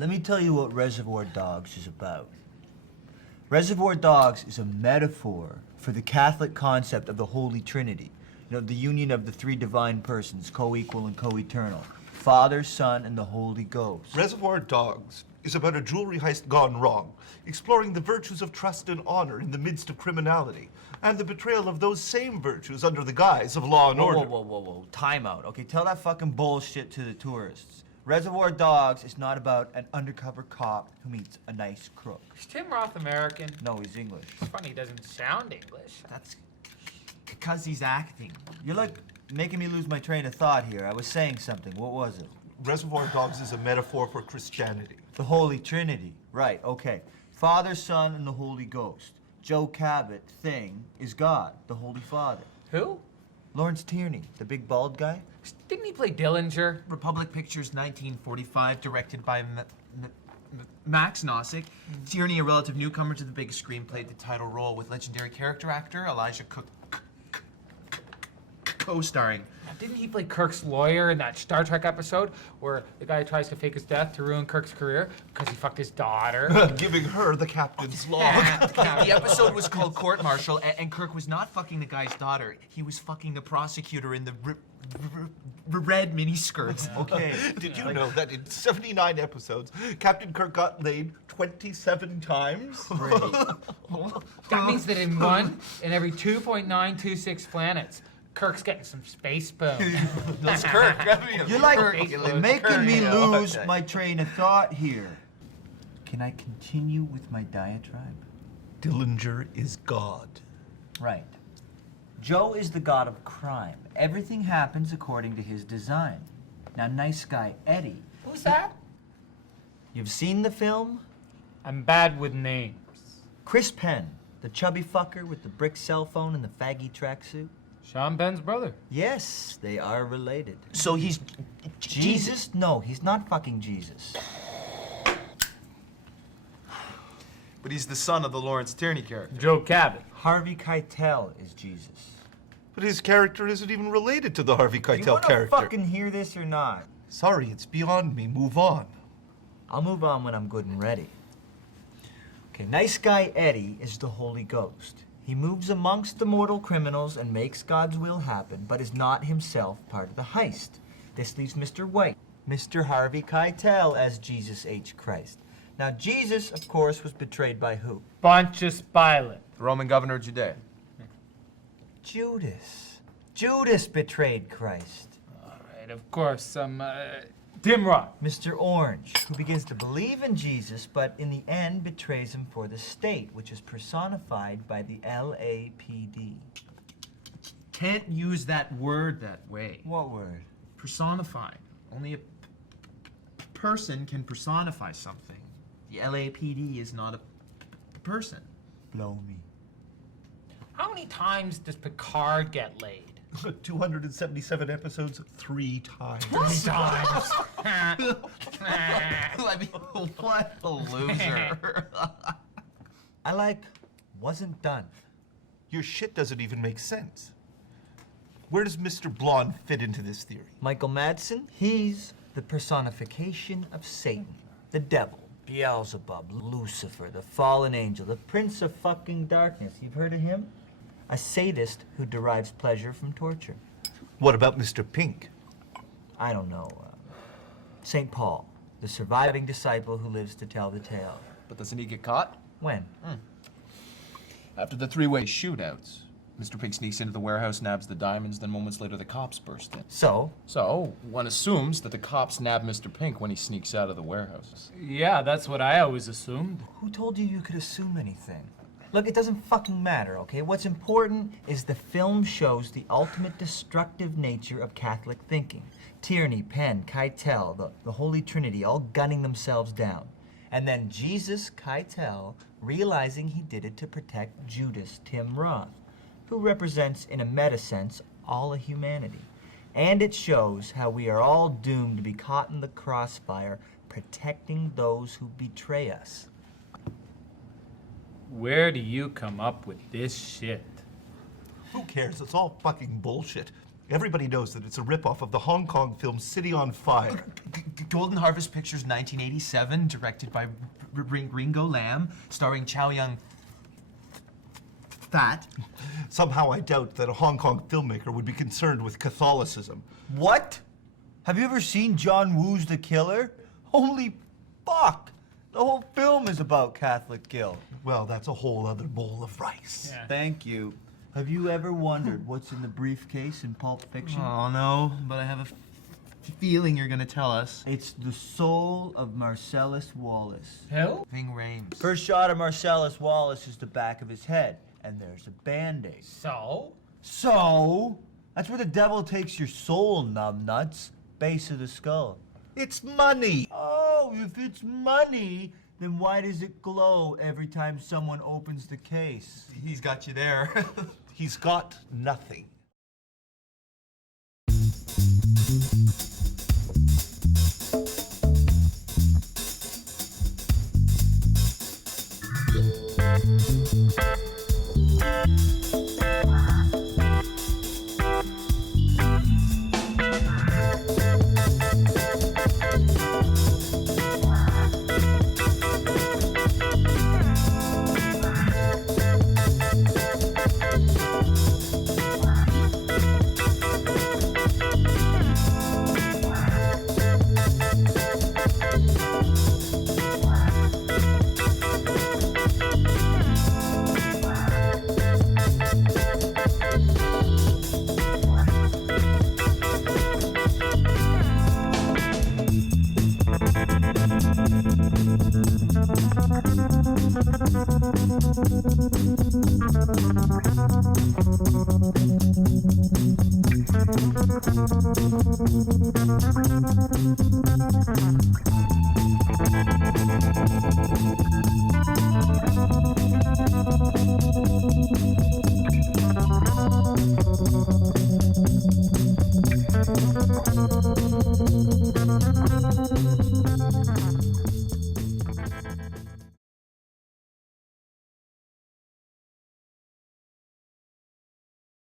Let me tell you what Reservoir Dogs is about. Reservoir Dogs is a metaphor for the Catholic concept of the Holy Trinity. You know, the union of the three divine persons, co-equal and co-eternal. Father, Son, and the Holy Ghost. Reservoir Dogs is about a jewelry heist gone wrong, exploring the virtues of trust and honor in the midst of criminality, and the betrayal of those same virtues under the guise of law and order. Whoa. Time out. Okay, tell that fucking bullshit to the tourists. Reservoir Dogs is not about an undercover cop who meets a nice crook. Is Tim Roth American? No, he's English. It's funny, he doesn't sound English. That's because he's acting. You're like making me lose my train of thought here. I was saying something. What was it? Reservoir Dogs is a metaphor for Christianity. The Holy Trinity. Right, okay. Father, Son, and the Holy Ghost. Joe Cabot, Thing, is God, the Holy Father. Who? Lawrence Tierney, the big bald guy. Didn't he play Dillinger? Republic Pictures, 1945, directed by Max Nozick. Tierney, a relative newcomer to the big screen, played the title role with legendary character actor Elijah Cook co-starring. Didn't he play Kirk's lawyer in that Star Trek episode where the guy tries to fake his death to ruin Kirk's career because he fucked his daughter? Giving her the captain's log. The episode was called Court Martial, and Kirk was not fucking the guy's daughter. He was fucking the prosecutor in the red miniskirts. Okay. Did you know that in 79 episodes, Captain Kirk got laid 27 times? That means that in one in every 2.926 planets, Kirk's getting some space boom. That's Kirk. You're like making me Yeah, lose okay. my train of thought here. Can I continue with my diatribe? Dillinger is God. Right. Joe is the god of crime. Everything happens according to his design. Now, nice guy Eddie. Who's that? You've seen the film? I'm bad with names. Chris Penn, the chubby fucker with the brick cell phone and the faggy tracksuit. Sean Penn's brother. Yes, they are related. So he's Jesus? No, he's not fucking Jesus. But he's the son of the Lawrence Tierney character. Joe Cabot. Harvey Keitel is Jesus. But his character isn't even related to the Harvey You Keitel wanna character. fucking hear this or not? Sorry, it's beyond me. Move on. I'll move on when I'm good and ready. Okay, nice guy Eddie is the Holy Ghost. He moves amongst the mortal criminals and makes God's will happen, but is not himself part of the heist. This leaves Mr. White, Mr. Harvey Keitel as Jesus H. Christ. Now, Jesus, of course, was betrayed by who? Pontius Pilate. The Roman governor of Judea. Judas. Judas betrayed Christ. All right, of course, Tim Roth. Mr. Orange, who begins to believe in Jesus, but in the end betrays him for the state, which is personified by the LAPD. Can't use that word that way. What word? Personified. Only a person can personify something. The LAPD is not a person. Blow me. How many times does Picard get laid? 277 episodes, 3 times. 3 times. I mean, what a loser. I like, wasn't done. Your shit doesn't even make sense. Where does Mr. Blonde fit into this theory? Michael Madsen, he's the personification of Satan, the devil, Beelzebub, Lucifer, the fallen angel, the prince of fucking darkness. You've heard of him? A sadist who derives pleasure from torture. What about Mr. Pink? I don't know. St. Paul, the surviving disciple who lives to tell the tale. But doesn't he get caught? When? After the three-way shootouts. Mr. Pink sneaks into the warehouse, nabs the diamonds, then moments later the cops burst in. So, One assumes that the cops nab Mr. Pink when he sneaks out of the warehouse. Yeah, that's what I always assumed. who told you could assume anything? Look, it doesn't fucking matter, okay? What's important is the film shows the ultimate destructive nature of Catholic thinking. Tierney, Penn, Keitel, the Holy Trinity, all gunning themselves down. And then Jesus Keitel realizing he did it to protect Judas Tim Roth, who represents, in a meta sense, all of humanity. And it shows how we are all doomed to be caught in the crossfire, protecting those who betray us. Where do you come up with this shit? Who cares? It's all fucking bullshit. Everybody knows that it's a ripoff of the Hong Kong film City on Fire. Golden Harvest Pictures 1987, directed by Ringo Lam, starring Chow Yun Fat. Somehow I doubt that a Hong Kong filmmaker would be concerned with Catholicism. What? Have you ever seen John Woo's The Killer? Holy fuck! The whole film is about Catholic guilt. Well, that's a whole other bowl of rice. Yeah. Thank you. Have you ever wondered what's in the briefcase in Pulp Fiction? Oh no, but I have a feeling you're gonna tell us. It's the soul of Marcellus Wallace. Who? Ving Rhames. First shot of Marcellus Wallace is the back of his head, and there's a band-aid. So? So? That's where the devil takes your soul, numbnuts. Base of the skull. It's money! Oh, if it's money, then why does it glow every time someone opens the case? He's got you there. He's got nothing.